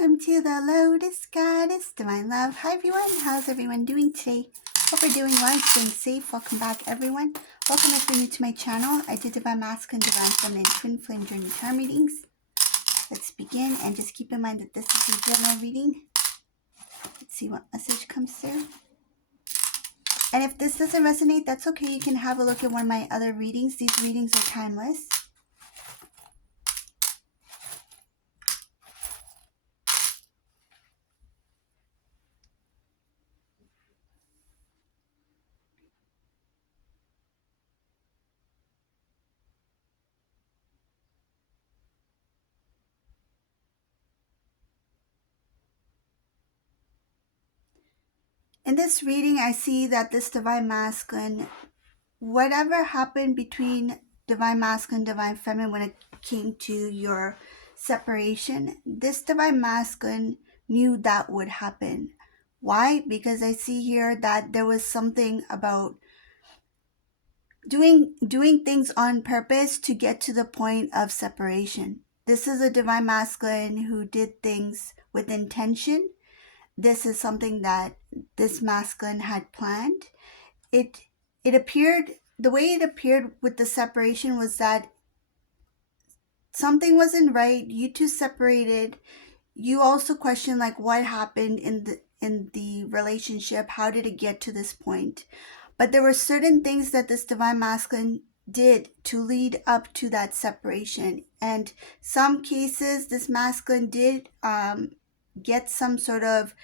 Welcome to the Lotus Goddess, Divine Love. Hi everyone, how's everyone doing today? Hope you're doing well and staying safe. Welcome back everyone. Welcome if you're new to my channel. I do Divine Masculine, Divine Feminine, Twin Flame Journey Charm readings. Let's begin, and just keep in mind that this is a general reading. Let's see what message comes through. And if this doesn't resonate, that's okay. You can have a look at one of my other readings. These readings are timeless. In this reading, I see that this Divine Masculine, whatever happened between Divine Masculine, Divine Feminine when it came to your separation, this Divine Masculine knew that would happen. Why? Because I see here that there was something about doing things on purpose to get to the point of separation. This is a Divine Masculine who did things with intention. This is something that this masculine had planned. It appeared, the way it appeared with the separation was that something wasn't right. You two separated. You also question like what happened in the relationship. How did it get to this point? But there were certain things that this Divine Masculine did to lead up to that separation. And some cases, this masculine did get some sort of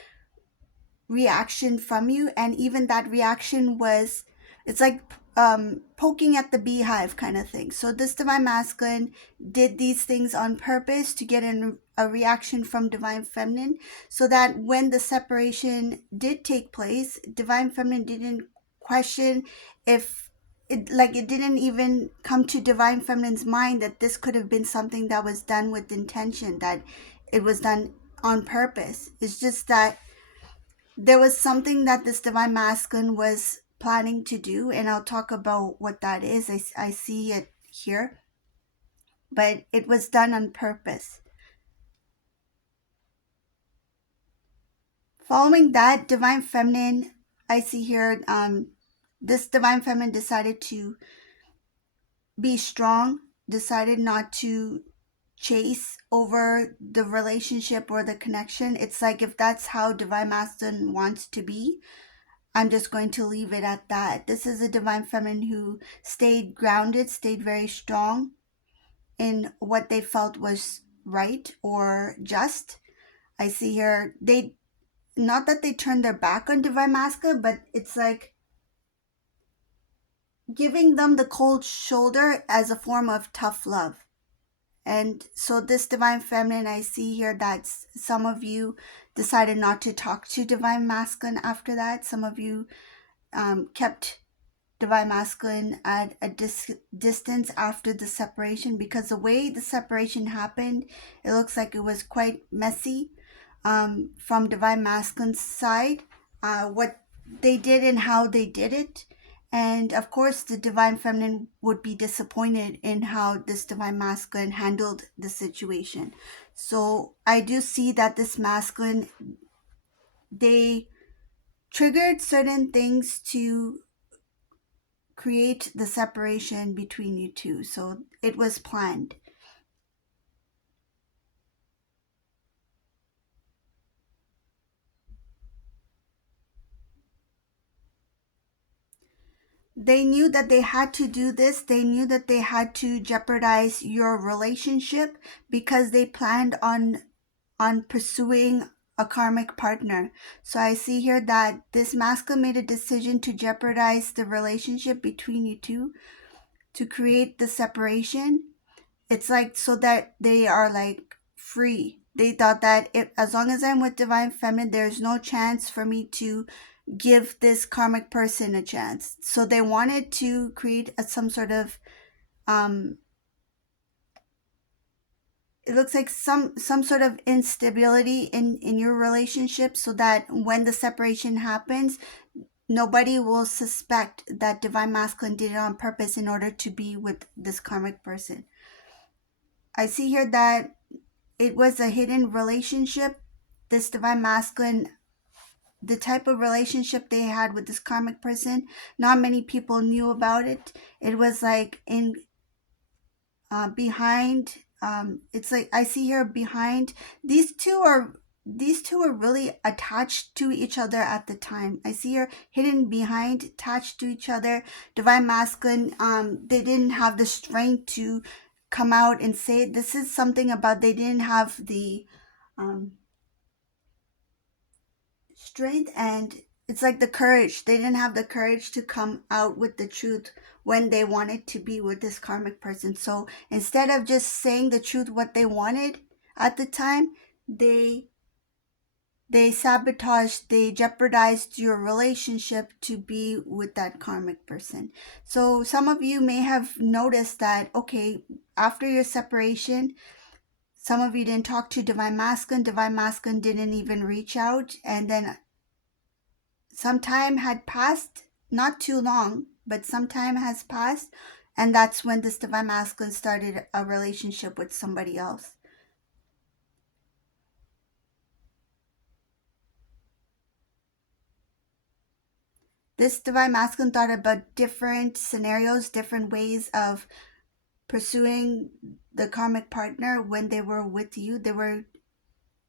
reaction from you, and even that reaction was, it's like poking at the beehive kind of thing. So this Divine Masculine did these things on purpose to get a reaction from Divine Feminine, so that when the separation did take place, Divine Feminine didn't question if it didn't even come to Divine Feminine's mind that this could have been something that was done with intention, that it was done on purpose. It's just that there was something that this Divine Masculine was planning to do, and I'll talk about what that is. I see it here, but it was done on purpose. Following that, Divine Feminine, I see here, this Divine Feminine decided to be strong, decided not to chase over the relationship or the connection. It's like, if that's how Divine Masculine wants to be, I'm just going to leave it at that. This is a Divine Feminine who stayed grounded, stayed very strong in what they felt was right or just. I see here, not that they turned their back on Divine Masculine, but it's like giving them the cold shoulder as a form of tough love. And so this Divine Feminine, I see here that some of you decided not to talk to Divine Masculine after that. Some of you kept Divine Masculine at a distance after the separation, because the way the separation happened, it looks like it was quite messy from Divine Masculine's side, what they did and how they did it. And of course, the Divine Feminine would be disappointed in how this Divine Masculine handled the situation. So I do see that this masculine, they triggered certain things to create the separation between you two. So it was planned. They knew that they had to do this. They knew that they had to jeopardize your relationship because they planned on pursuing a karmic partner. So I see here that this masculine made a decision to jeopardize the relationship between you two, to create the separation. It's like so that they are like free. They thought that as long as I'm with Divine Feminine, there's no chance for me to give this karmic person a chance. So they wanted to create some sort of it looks like some sort of instability in your relationship, so that when the separation happens, nobody will suspect that Divine Masculine did it on purpose in order to be with this karmic person. I see here that it was a hidden relationship this divine masculine, the type of relationship they had with this karmic person, not many people knew about it. It was like in behind, it's like I see here behind. These two are really attached to each other at the time. I see here hidden behind, attached to each other. Divine masculine, they didn't have the strength to come out and say it. This is something about they didn't have the um, strength, and it's like the courage. They didn't have the courage to come out with the truth when they wanted to be with this karmic person. So instead of just saying the truth, what they wanted at the time, they sabotaged, they jeopardized your relationship to be with that karmic person. So some of you may have noticed that, okay, after your separation, some of you didn't talk to divine masculine. Divine masculine didn't even reach out, and then some time had passed, not too long, but some time has passed, and that's when this divine masculine started a relationship with somebody else. This divine masculine thought about different scenarios, different ways of pursuing the karmic partner when they were with you. They were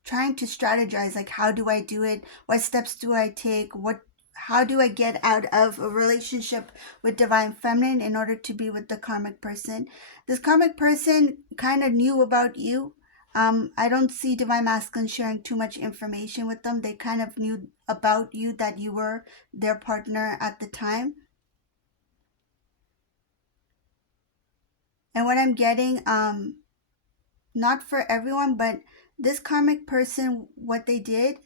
trying to strategize, like, how do I do it? What steps do I take? How do I get out of a relationship with divine feminine in order to be with the karmic person? This karmic person kind of knew about you. I don't see divine masculine sharing too much information with them. They kind of knew about you, that you were their partner at the time. And what I'm getting, not for everyone, but this karmic person, what they did,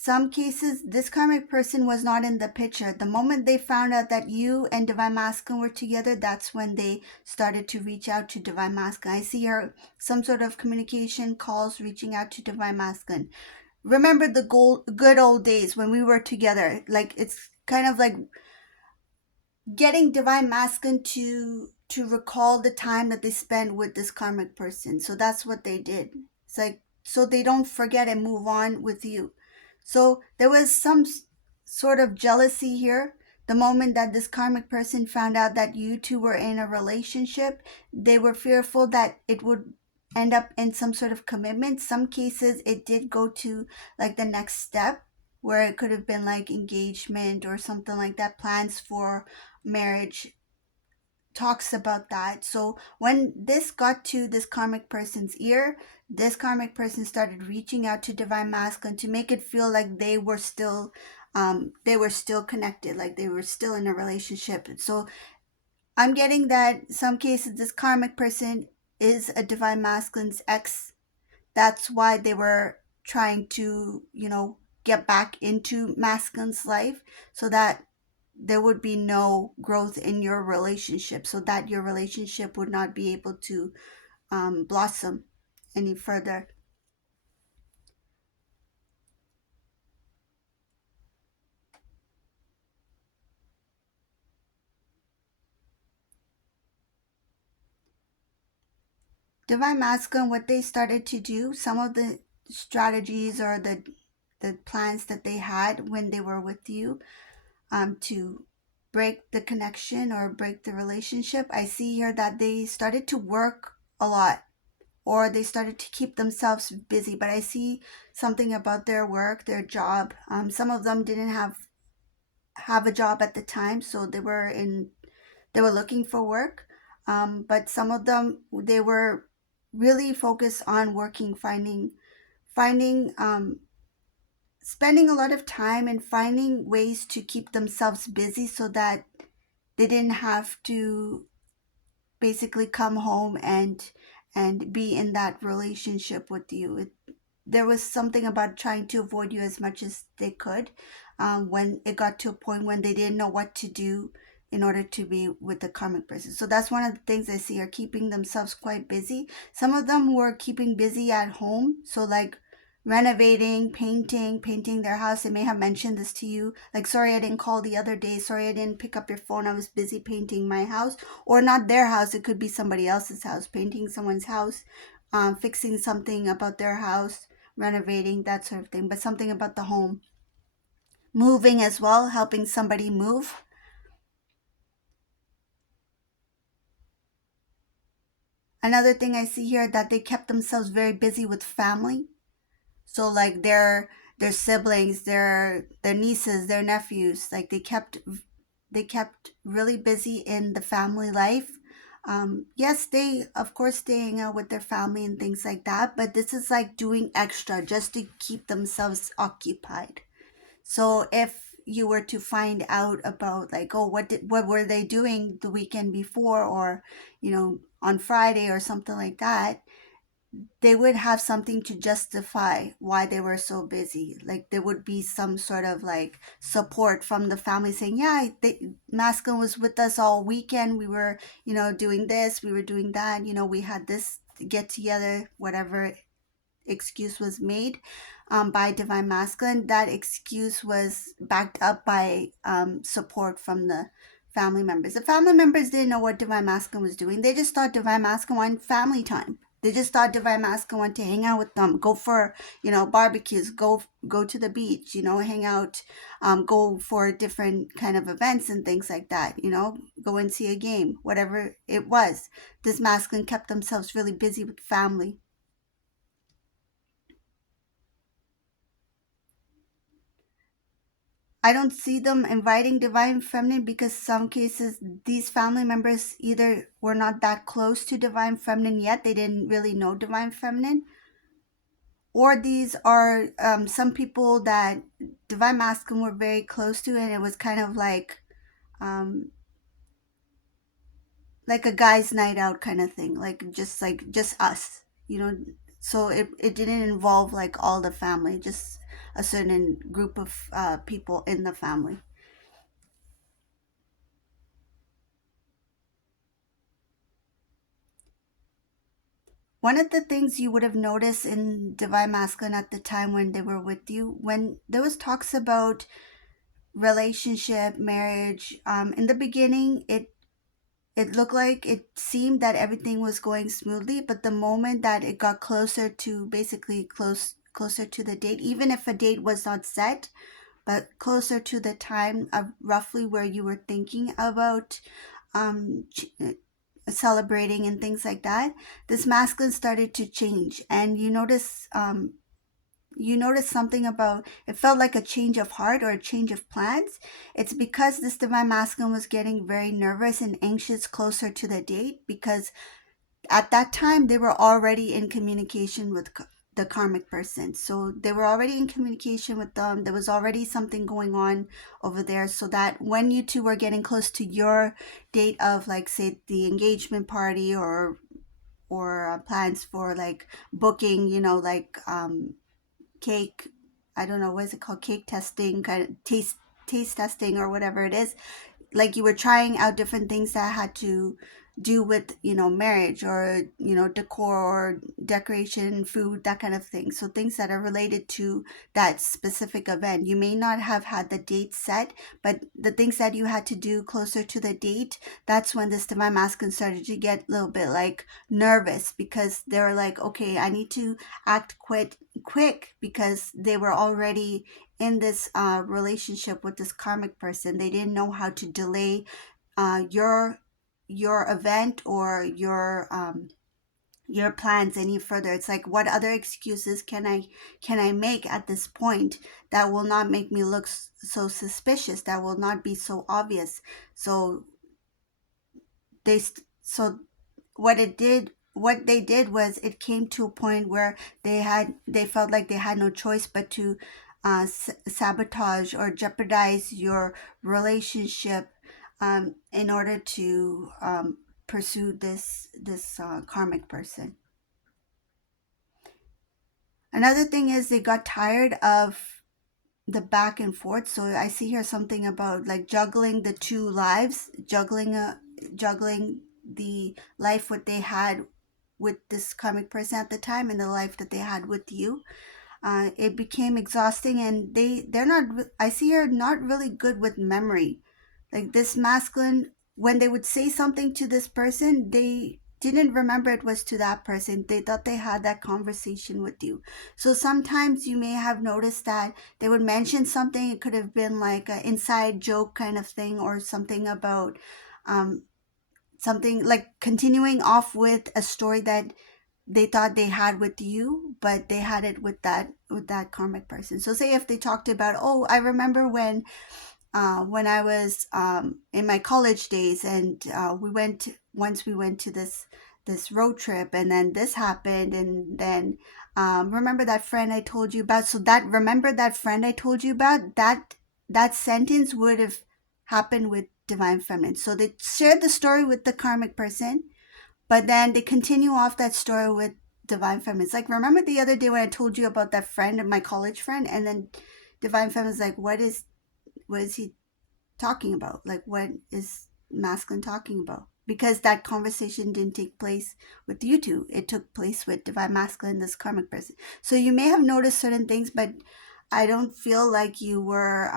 some cases, this karmic person was not in the picture. The moment they found out that you and divine masculine were together, that's when they started to reach out to divine masculine. I see here some sort of communication calls, reaching out to divine masculine. Remember the good old days when we were together. Like, it's kind of like getting divine masculine to recall the time that they spent with this karmic person. So that's what they did. It's like, so they don't forget and move on with you. So there was some sort of jealousy here. The moment that this karmic person found out that you two were in a relationship, they were fearful that it would end up in some sort of commitment. Some cases it did go to like the next step, where it could have been like engagement or something like that, plans for marriage, talks about that. So when this got to this karmic person's ear, this karmic person started reaching out to divine masculine to make it feel like they were still connected, like they were still in a relationship. So I'm getting that some cases this karmic person is a divine masculine's ex. That's why they were trying to, get back into masculine's life, so that there would be no growth in your relationship, so that your relationship would not be able to blossom any further. Divine masculine, what they started to do, some of the strategies or the plans that they had when they were with you, to break the connection or break the relationship, I see here that they started to work a lot, or they started to keep themselves busy. But I see something about their work, their job. Some of them didn't have a job at the time, so they were looking for work. But some of them, they were really focused on working, finding spending a lot of time and finding ways to keep themselves busy, so that they didn't have to basically come home and be in that relationship with you. There was something about trying to avoid you as much as they could, when it got to a point when they didn't know what to do in order to be with the karmic person. So that's one of the things I see, are keeping themselves quite busy. Some of them were keeping busy at home, so like renovating, painting their house. They may have mentioned this to you, like, sorry I didn't call the other day, sorry I didn't pick up your phone, I was busy painting my house. Or not their house, it could be somebody else's house, painting someone's house, fixing something about their house, renovating, that sort of thing, but something about the home. Moving as well, helping somebody move. Another thing I see here that they kept themselves very busy with family. So like their siblings, their nieces, their nephews, like they kept really busy in the family life. Yes, they of course they hang out with their family and things like that, but this is like doing extra just to keep themselves occupied. So if you were to find out about like, oh, what were they doing the weekend before, or on Friday or something like that, they would have something to justify why they were so busy. Like there would be some sort of like support from the family saying, yeah, masculine was with us all weekend. We were, doing this, we were doing that, we had this get together, whatever excuse was made by divine masculine. That excuse was backed up by support from the family members. The family members didn't know what divine masculine was doing. They just thought divine masculine wanted family time. They just thought divine masculine wanted to hang out with them, go for barbecues, go to the beach, hang out, go for different kind of events and things like that, go and see a game, whatever it was. This masculine kept themselves really busy with family. I don't see them inviting divine feminine because some cases these family members either were not that close to divine feminine yet, they didn't really know divine feminine, or these are some people that divine masculine were very close to, and it was kind of um, like a guys' night out kind of thing, like just us, So it didn't involve like all the family, just a certain group of people in the family. One of the things you would have noticed in Divine Masculine at the time when they were with you, when there was talks about relationship, marriage, in the beginning, it looked like it seemed that everything was going smoothly, but the moment that it got closer to basically closer to the date, even if a date was not set, but closer to the time of roughly where you were thinking about um, celebrating and things like that, this masculine started to change, and you notice something about it felt like a change of heart or a change of plans. It's because this divine masculine was getting very nervous and anxious closer to the date, because at that time they were already in communication with the karmic person, so they were already in communication with them. There was already something going on over there, so that when you two were getting close to your date of, like, say, the engagement party, or plans for like booking, like cake, I don't know, what is it called, cake testing, kind of taste testing or whatever it is, like you were trying out different things that had to do with marriage, or decor or decoration, food, that kind of thing. So things that are related to that specific event. You may not have had the date set, but the things that you had to do closer to the date, that's when this divine masculine started to get a little bit like nervous, because they were like, okay, I need to act quick, because they were already in this relationship with this karmic person. They didn't know how to delay your event, or your plans any further. It's like, what other excuses can I make at this point that will not make me look so suspicious, that will not be so obvious. So so what they did was, it came to a point where they felt like they had no choice but to sabotage or jeopardize your relationship, in order to pursue this karmic person. Another thing is, they got tired of the back and forth. So I see here something about like juggling the two lives, juggling the life what they had with this karmic person at the time, and the life that they had with you. It became exhausting, and they're not. I see her not really good with memory. Like this masculine, when they would say something to this person, didn't remember it was to that person. They thought they had that conversation with you. So sometimes you may have noticed that they would mention something. It could have been like an inside joke kind of thing, or something about um, something like continuing off with a story that they thought they had with you, but they had it with that karmic person. So say if they talked about, oh, I remember when I was in my college days, and we went to this road trip, and then this happened, and then remember that friend I told you about. So that remember that friend I told you about, that sentence would have happened with divine feminine. So they shared the story with the karmic person, but then they continue off that story with divine feminine. It's like, remember the other day when I told you about that friend, my college friend, and then divine feminine's like, what is he talking about? Like, what is masculine talking about? Because that conversation didn't take place with you two. It took place with divine masculine, this karmic person. So you may have noticed certain things, but I don't feel like you were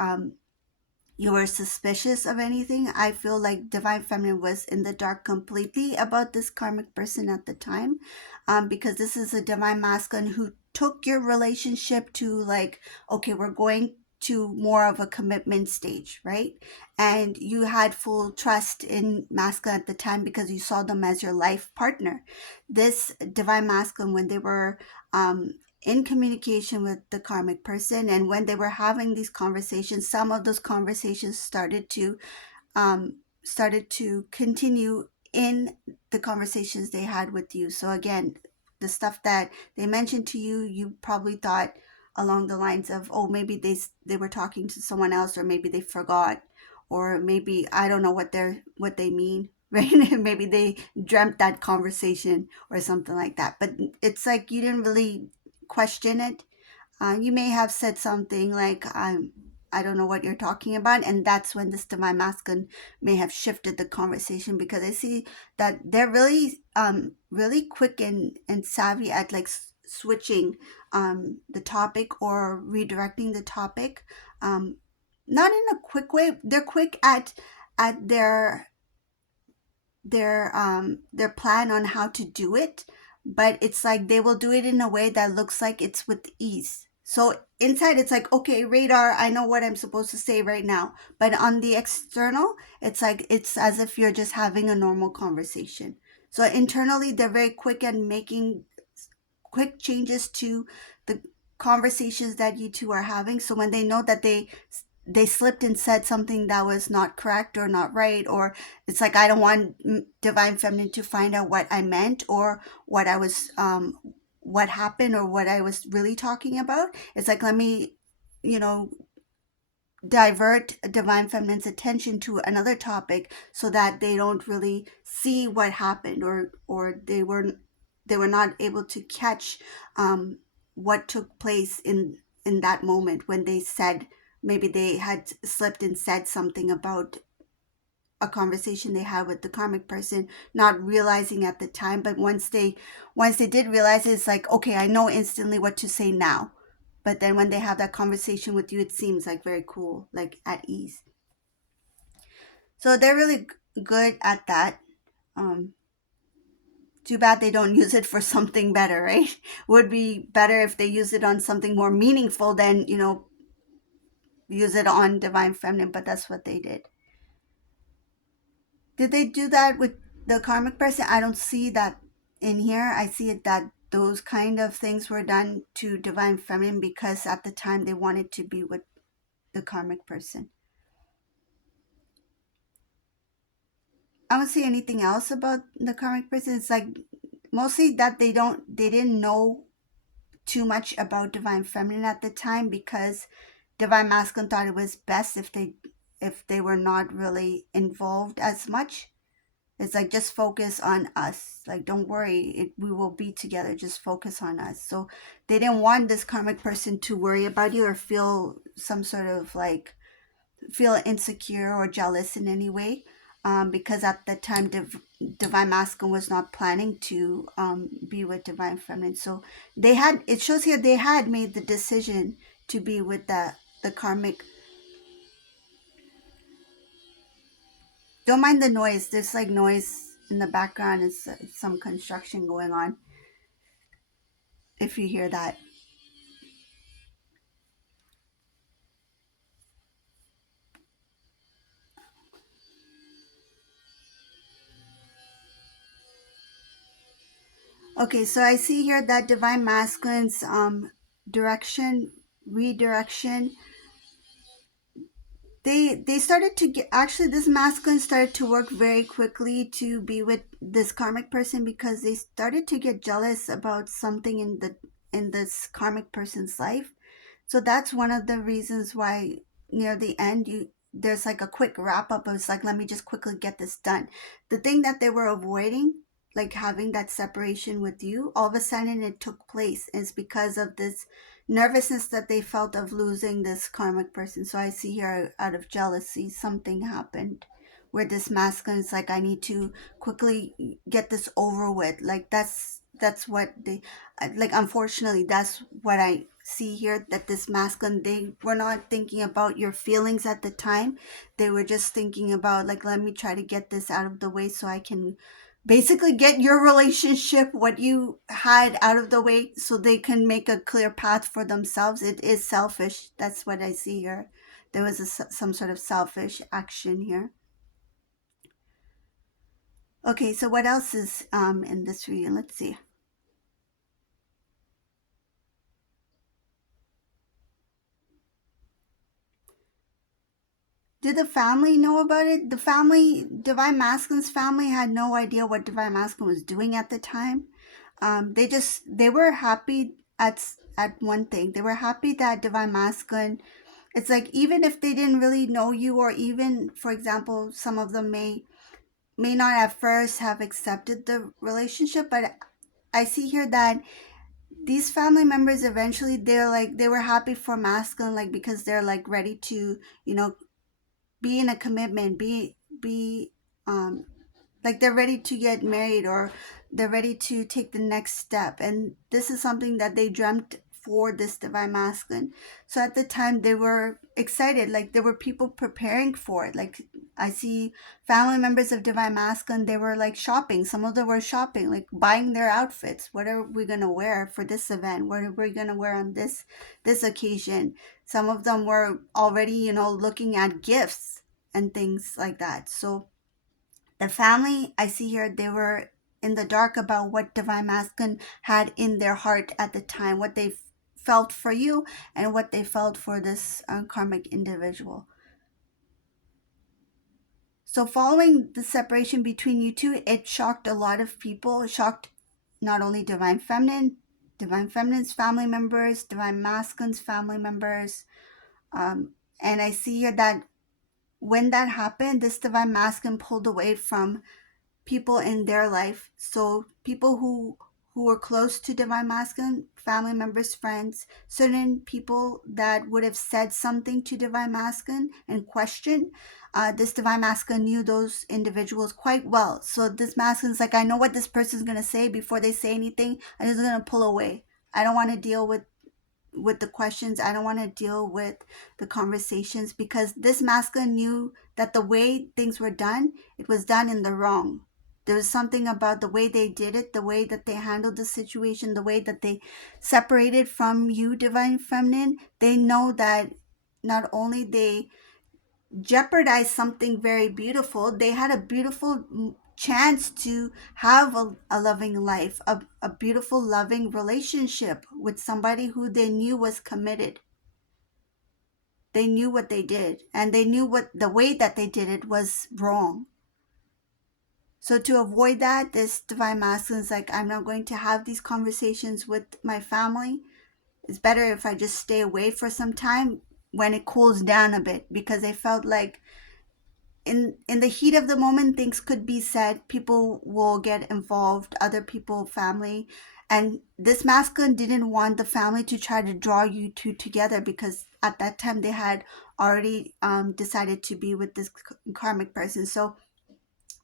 suspicious of anything. I feel like divine feminine was in the dark completely about this karmic person at the time, because this is a divine masculine who took your relationship to, like, okay, we're going to more of a commitment stage, right? And you had full trust in masculine at the time because you saw them as your life partner. This divine masculine, when they were in communication with the karmic person, and when they were having these conversations, some of those conversations um, started to continue in the conversations they had with you. So again, the stuff that they mentioned to you, you probably thought along the lines of, oh, maybe they were talking to someone else, or maybe they forgot, or maybe I don't know what they mean, right? Maybe they dreamt that conversation or something like that. But it's like you didn't really question it. You may have said something like, I don't know what you're talking about. And that's when this divine masculine may have shifted the conversation, because I see that they're really quick and savvy at like switching the topic or redirecting the topic. Um, Not in a quick way. They're quick at their plan on how to do it, but it's like they will do it in a way that looks like it's with ease. So inside it's like, okay, radar, I know what I'm supposed to say right now, but on the external it's like it's as if you're just having a normal conversation. So internally they're very quick at making quick changes to the conversations that you two are having. So when they know that they slipped and said something that was not correct or not right, or it's like, I don't want divine feminine to find out what I meant, or what I was what happened, or what I was really talking about. It's like, let me, you know, divert divine feminine's attention to another topic, so that they don't really see what happened, or they were not able to catch what took place in that moment when they said, maybe they had slipped and said something about a conversation they had with the karmic person, not realizing at the time. But once they did realize it, it's like, okay, I know instantly what to say now. But then when they have that conversation with you, it seems like very cool, like at ease. So they're really good at that. um Too bad they don't use it for something better, right? Would be better if they use it on something more meaningful than, use it on divine feminine, but that's what they did. Did they do that with the karmic person? I don't see that in here. I see it that those kind of things were done to divine feminine because at the time they wanted to be with the karmic person. I don't see anything else about the karmic person. It's like mostly that they didn't know too much about divine feminine at the time, because divine masculine thought it was best if they were not really involved as much. It's like, just focus on us. Like, don't worry, we will be together. Just focus on us. So they didn't want this karmic person to worry about you or feel some sort of like feel insecure or jealous in any way, because at the time divine masculine was not planning to be with divine feminine. So they had, it shows here, they had made the decision to be with the karmic. Don't mind the noise. There's like noise in the background is some construction going on, if you hear that. Okay, so I see here that divine masculine's direction, redirection, they started to get, actually this masculine started to work very quickly to be with this karmic person because they started to get jealous about something in this karmic person's life. So that's one of the reasons why near the end you there's like a quick wrap up of, it's like, let me just quickly get this done. The thing that they were avoiding, like having that separation with you, all of a sudden it took place. It's because of this nervousness that they felt of losing this karmic person. So I see here, out of jealousy, something happened where this masculine is like, I need to quickly get this over with. Like that's what they, like, unfortunately that's what I see here, that this masculine, they were not thinking about your feelings at the time. They were just thinking about, like, let me try to get this out of the way so I can basically get your relationship, what you had, out of the way so they can make a clear path for themselves. It is selfish. That's what I see here. There was some sort of selfish action here. Okay, so what else is in this reading? Let's see. Did the family know about it? The family, Divine Masculine's family, had no idea what Divine Masculine was doing at the time. They were happy at one thing. They were happy that Divine Masculine. It's like, even if they didn't really know you, or even, for example, some of them may not at first have accepted the relationship, but I see here that these family members eventually, they're like, they were happy for Masculine, like, because they're like ready to, you know, be in a commitment, be um like they're ready to get married, or they're ready to take the next step. And this is something that they dreamt for this divine masculine. So at the time they were excited, like there were people preparing for it. Like, I see family members of divine masculine, they were like shopping. Some of them were shopping, like buying their outfits. What are we gonna wear for this event? What are we gonna wear on this occasion? Some of them were already, looking at gifts and things like that. So the family, I see here, they were in the dark about what divine masculine had in their heart at the time, what they felt for you, and what they felt for this karmic individual. So following the separation between you two, it shocked a lot of people. It shocked not only divine feminine's family members, divine masculine's family members. And I see here that when that happened, this divine masculine pulled away from people in their life. So people who were close to divine masculine, family members, friends, certain people that would have said something to divine masculine and question, this divine masculine knew those individuals quite well. So this masculine's like, I know what this person's going to say before they say anything. I'm just going to pull away. I don't want to deal with the questions. I don't want to deal with the conversations, because this masculine knew that the way things were done, it was done in the wrong. There was something about the way they did it, the way that they handled the situation, the way that they separated from you, divine feminine. They know that not only they jeopardized something very beautiful, they had a beautiful chance to have a loving life, a beautiful loving relationship with somebody who they knew was committed. They knew what they did, and they knew what the way that they did it was wrong. So to avoid that, this divine masculine is like, I'm not going to have these conversations with my family. It's better if I just stay away for some time when it cools down a bit, because they felt like in the heat of the moment things could be said, people will get involved, other people, family. And this masculine didn't want the family to try to draw you two together, because at that time they had already decided to be with this karmic person. So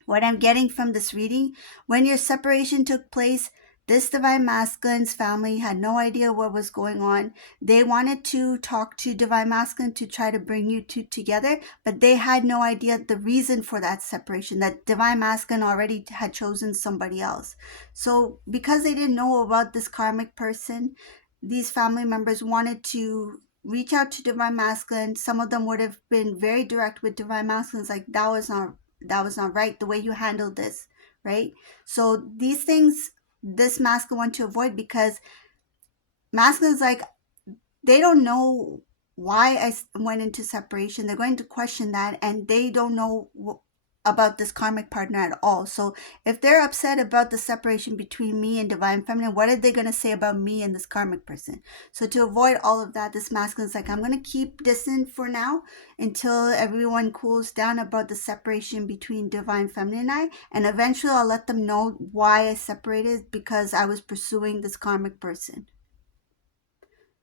what I'm getting from this reading, when your separation took place, This divine masculine's family had no idea what was going on. They wanted to talk to divine masculine to try to bring you two together, but they had no idea the reason for that separation, that divine masculine already had chosen somebody else. So because they didn't know about this karmic person, these family members wanted to reach out to divine masculine. Some of them would have been very direct with divine masculine, like that was not right the way you handled this, right? So these things this masculine want to avoid, because masculine's like, they don't know why I went into separation. They're going to question that, and they don't know about this karmic partner at all. So if they're upset about the separation between me and divine feminine, what are they going to say about me and this karmic person? So to avoid all of that, this masculine's like, I'm going to keep distant for now until everyone cools down about the separation between divine feminine and I, and eventually I'll let them know why I separated, because I was pursuing this karmic person.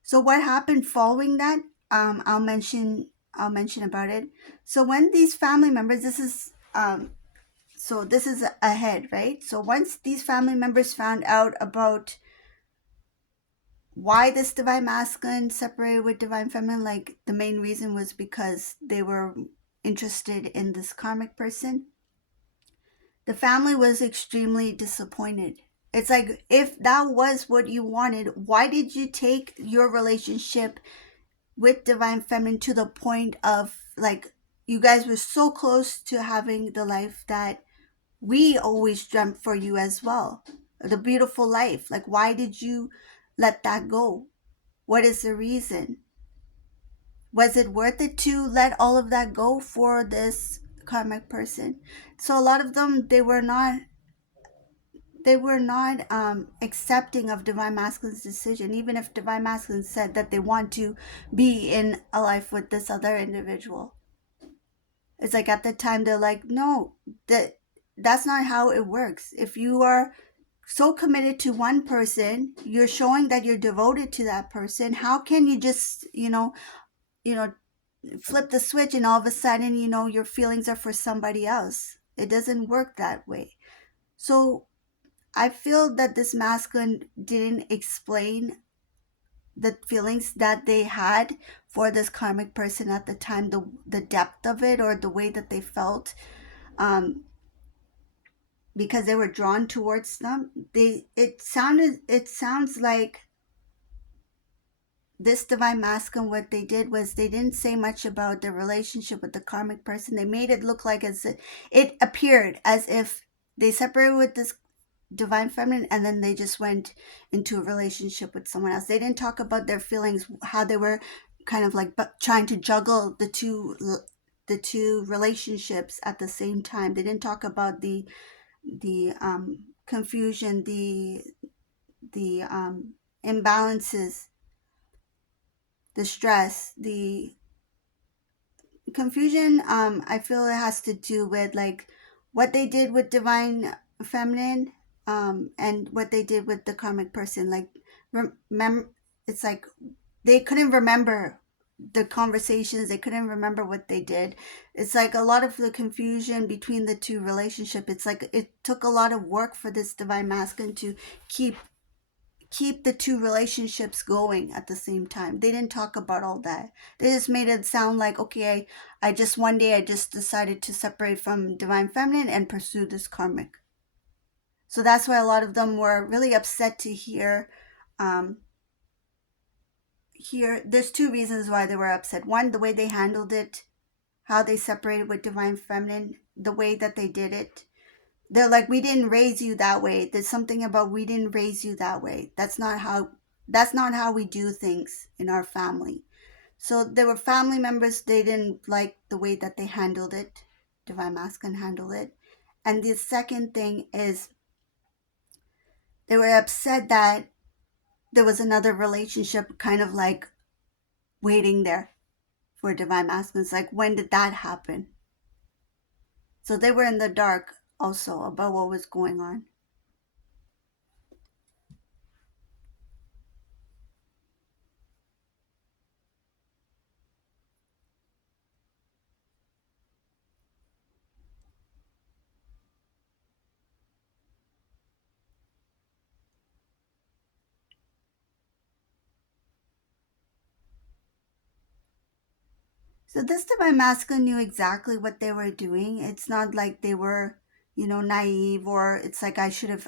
So what happened following that? I'll mention about it. So when these family members, this is ahead, right? So once these family members found out about why this divine masculine separated with divine feminine, like the main reason was because they were interested in this karmic person, the family was extremely disappointed. It's like, if that was what you wanted, why did you take your relationship with divine feminine to the point of, like, you guys were so close to having the life that we always dreamt for you as well, the beautiful life? Like, why did you let that go? What is the reason? Was it worth it to let all of that go for this karmic person? So a lot of them, they were not accepting of divine masculine's decision, even if divine masculine said that they want to be in a life with this other individual. It's like, at the time they're like, no, that's not how it works. If you are so committed to one person, you're showing that you're devoted to that person. How can you just flip the switch and all of a sudden your feelings are for somebody else? It doesn't work that way. So I feel that this masculine didn't explain the feelings that they had for this karmic person at the time, the depth of it, or the way that they felt, um, because they were drawn towards them. It sounds like this divine masculine, what they did was they didn't say much about their relationship with the karmic person. They made it look like, as it appeared as if they separated with this divine feminine and then they just went into a relationship with someone else. They didn't talk about their feelings, how they were kind of like trying to juggle the two relationships at the same time. They didn't talk about the confusion, the imbalances, the stress, the confusion. I feel it has to do with, like, what they did with divine feminine, and what they did with the karmic person. Like, it's like they couldn't remember the conversations, they couldn't remember what they did. It's like a lot of the confusion between the two relationship. It's like it took a lot of work for this divine masculine to keep the two relationships going at the same time. They didn't talk about all that. They just made it sound like, okay, I just one day I just decided to separate from divine feminine and pursue this karmic. So that's why a lot of them were really upset to hear. There's two reasons why they were upset. One, the way they handled it, how they separated with divine feminine, the way that they did it. They're like, we didn't raise you that way. There's something about, we didn't raise you that way. That's not how we do things in our family. So there were family members, they didn't like the way that they handled it. Divine masculine handled it. And the second thing is, they were upset that there was another relationship kind of like waiting there for divine masculine. It's like, when did that happen? So they were in the dark also about what was going on. So this divine masculine knew exactly what they were doing. It's not like they were, naive, or it's like I should have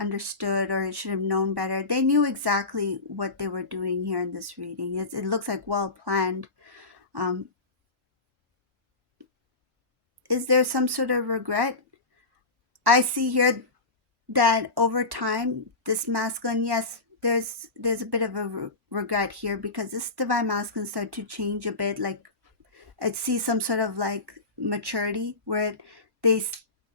understood or should have known better. They knew exactly what they were doing here in this reading. It looks like well planned. Um, is there some sort of regret? I see here that over time, this masculine, yes, there's a bit of a regret here, because this divine masculine started to change a bit. Like I see some sort of like maturity where they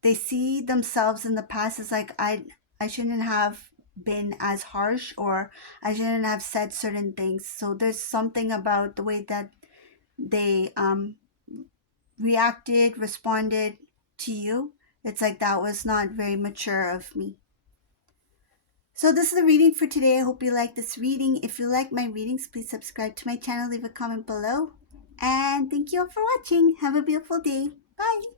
they see themselves in the past as like I shouldn't have been as harsh, or I shouldn't have said certain things. So there's something about the way that they reacted, responded to you. It's like that was not very mature of me. So this is the reading for today. I hope you like this reading. If you like my readings, please subscribe to my channel, leave a comment below. And thank you all for watching. Have a beautiful day. Bye.